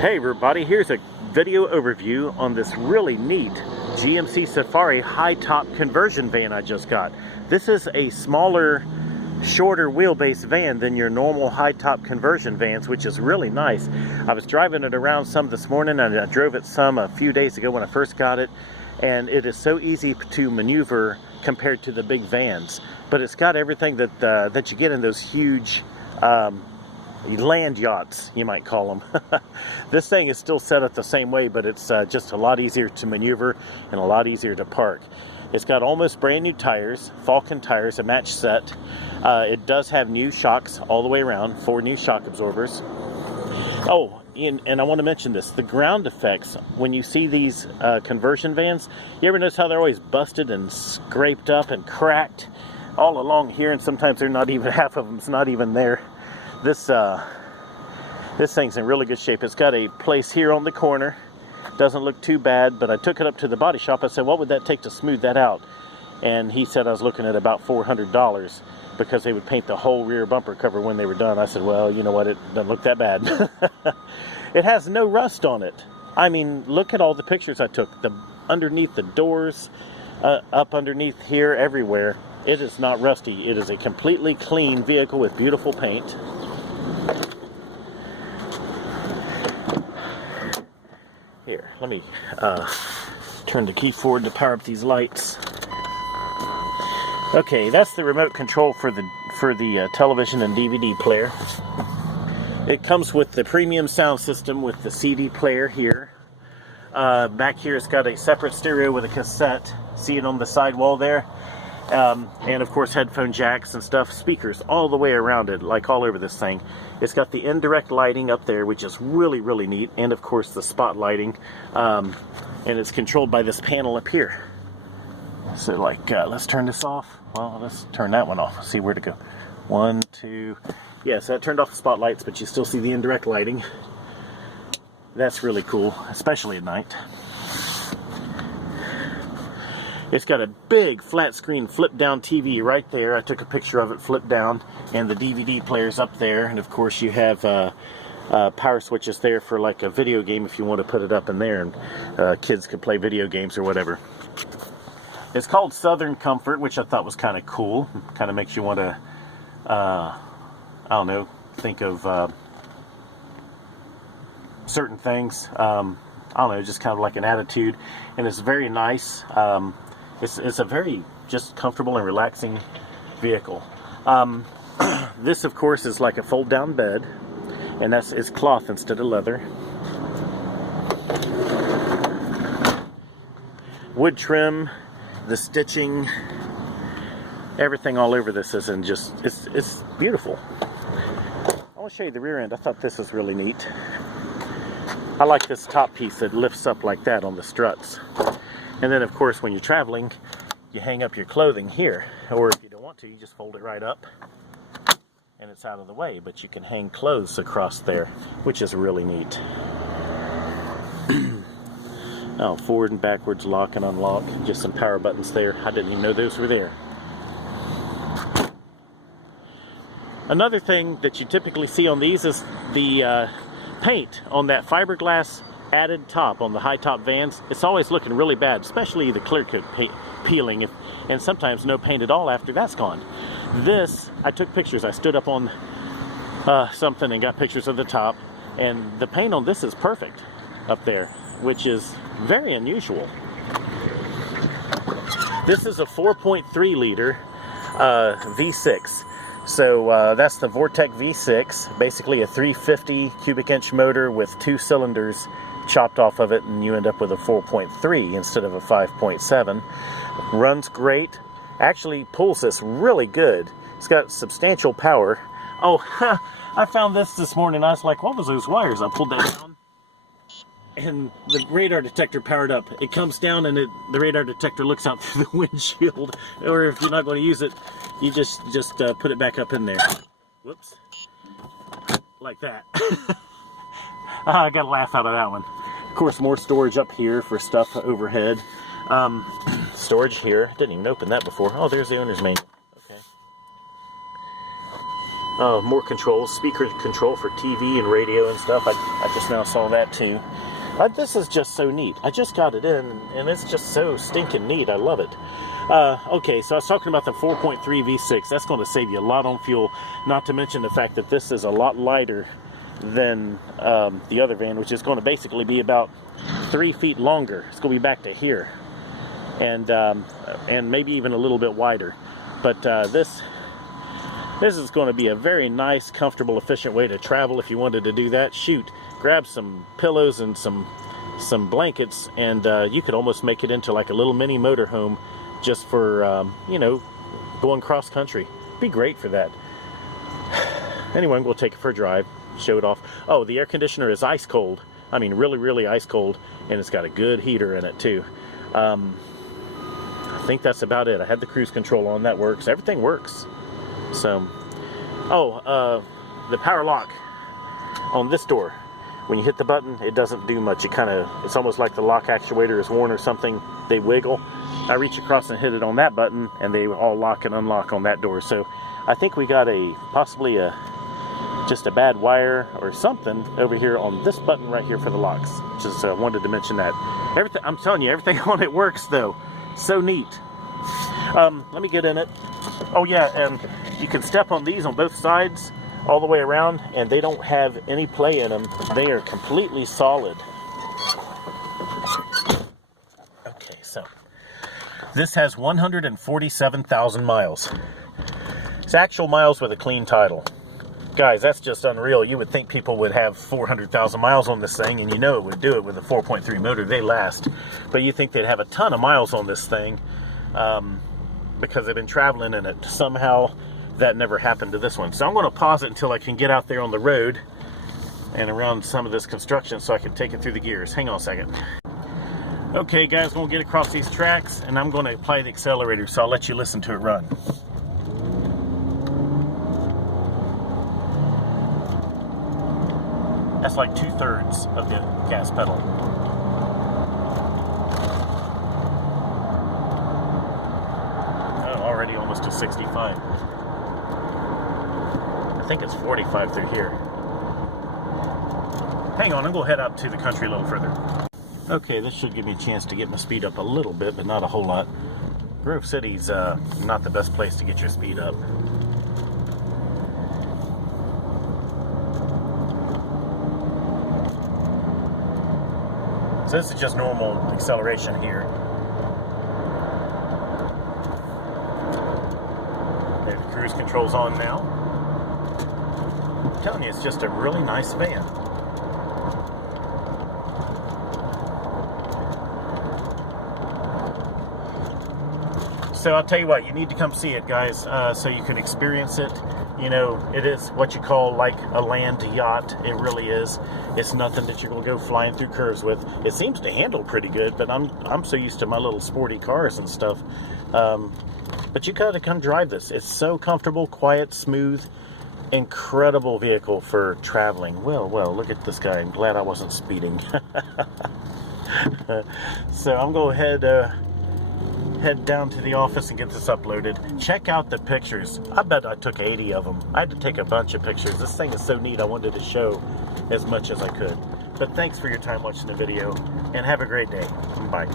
Hey everybody, here's a video overview on this really neat GMC Safari high top conversion van I just got. This is a smaller, shorter wheelbase van than your normal high top conversion vans, which is really nice. I was driving it around some this morning, and I drove it some a few days ago when I first got it, and it is so easy to maneuver compared to the big vans. But it's got everything that you get in those huge land yachts, you might call them. This thing is still set up the same way, but it's just a lot easier to maneuver and a lot easier to park. It's got almost brand new tires, Falcon tires, a match set. It does have new shocks all the way around, 4 new shock absorbers. Oh, and I want to mention this, the ground effects, when you see these conversion vans, you ever notice how they're always busted and scraped up and cracked all along here, and sometimes they're not even, half of them's not even there. This thing's in really good shape. It's got a place here on the corner. Doesn't look too bad, but I took it up to the body shop. I said, what would that take to smooth that out? And he said I was looking at about $400 because they would paint the whole rear bumper cover when they were done. I said, well, you know what, it doesn't look that bad. It has no rust on it. I mean, look at all the pictures I took. Underneath the doors, up underneath here, everywhere. It is not rusty. It is a completely clean vehicle with beautiful paint. Here, let me turn the key forward to power up these lights. Okay, that's the remote control for the television and DVD player. It comes with the premium sound system with the CD player here. Back here it's got a separate stereo with a cassette. See it on the side wall there? And of course headphone jacks and stuff, speakers all the way around it, like all over this thing. It's got the indirect lighting up there, which is really, really neat, and of course the spot lighting, and it's controlled by this panel up here. So like, let's turn this off. Well, let's turn that one off, see where to go. 1, 2, yeah, so that turned off the spotlights, but you still see the indirect lighting. That's really cool, especially at night. It's got a big flat screen flip down TV right there. I took a picture of it flipped down, and the DVD player's up there, and of course you have power switches there for like a video game if you want to put it up in there, and kids can play video games or whatever. It's called Southern Comfort, which I thought was kind of cool. Kind of makes you want to, I don't know, think of certain things. I don't know, just kind of like an attitude, and it's very nice. It's a very just comfortable and relaxing vehicle. This, of course, is like a fold-down bed, and it's cloth instead of leather. Wood trim, the stitching, everything all over this is in just, it's beautiful. I want to show you the rear end. I thought this was really neat. I like this top piece that lifts up like that on the struts. And then, of course, when you're traveling, you hang up your clothing here. Or if you don't want to, you just fold it right up, and it's out of the way. But you can hang clothes across there, which is really neat. Oh, forward and backwards lock and unlock. Just some power buttons there. I didn't even know those were there. Another thing that you typically see on these is the paint on that fiberglass added top on the high top vans. It's always looking really bad, especially the clear coat peeling, and sometimes no paint at all after that's gone. This, I took pictures. I stood up on something and got pictures of the top, and the paint on this is perfect up there, which is very unusual. This is a 4.3 liter V6. So that's the Vortec V6, basically a 350 cubic inch motor with 2 cylinders chopped off of it, and you end up with a 4.3 instead of a 5.7. Runs great. Actually pulls this really good. It's got substantial power. Oh, I found this morning. I was like, what was those wires? I pulled that down, and the radar detector powered up. It comes down, and the radar detector looks out through the windshield. Or if you're not going to use it, you just put it back up in there. Whoops. Like that. I got a laugh out of that one. Of course, more storage up here for stuff overhead. Storage here. Didn't even open that before. Oh, there's the owner's manual. Okay. more controls, speaker control for TV and radio and stuff. I just now saw that too. This is just so neat. I just got it in, and it's just so stinking neat. I love it. Okay, so I was talking about the 4.3 V6. That's going to save you a lot on fuel, not to mention the fact that this is a lot lighter than the other van, which is going to basically be about 3 feet longer. It's going to be back to here, and maybe even a little bit wider. But this is going to be a very nice, comfortable, efficient way to travel. If you wanted to do that, shoot, grab some pillows and some blankets, and you could almost make it into like a little mini motorhome just for you know, going cross country. Be great for that. Anyway, we'll take it for a drive, show it off. Oh, the air conditioner is ice cold. I mean, really, really ice cold, and it's got a good heater in it too. I think that's about it. I had the cruise control on. That works. Everything works. So, oh, the power lock on this door. When you hit the button, it doesn't do much. It's almost like the lock actuator is worn or something. They wiggle. I reach across and hit it on that button, and they all lock and unlock on that door. So, I think we got possibly just a bad wire or something over here on this button right here for the locks. Just wanted to mention that. Everything, I'm telling you, everything on it works though. So neat. Let me get in it. Oh yeah, and you can step on these on both sides all the way around, and they don't have any play in them. They are completely solid. Okay, so this has 147,000 miles. It's actual miles with a clean title. Guys, that's just unreal. You would think people would have 400,000 miles on this thing, and you know it would do it with a 4.3 motor. They last. But you think they'd have a ton of miles on this thing because they've been traveling in it. Somehow that never happened to this one. So I'm going to pause it until I can get out there on the road and around some of this construction so I can take it through the gears. Hang on a second. Okay, guys, I'm going to get across these tracks, and I'm going to apply the accelerator, so I'll let you listen to it run. That's like 2/3 of the gas pedal. Oh, already almost to 65. I think it's 45 through here. Hang on, I'm going to head out to the country a little further. Okay, this should give me a chance to get my speed up a little bit, but not a whole lot. Grove City's not the best place to get your speed up. So this is just normal acceleration here. The cruise control's on now. I'm telling you, it's just a really nice van. So I'll tell you what, you need to come see it, guys, so you can experience it. You know, it is what you call like a land yacht. It really is. It's nothing that you're going to go flying through curves with. It seems to handle pretty good, but I'm so used to my little sporty cars and stuff. But you got to come drive this. It's so comfortable, quiet, smooth, incredible vehicle for traveling. Well, look at this guy. I'm glad I wasn't speeding. So I'm going to head down to the office and get this uploaded. Check out the pictures. I bet I took 80 of them. I had to take a bunch of pictures. This thing is so neat, I wanted to show as much as I could. But thanks for your time watching the video, and have a great day. Bye.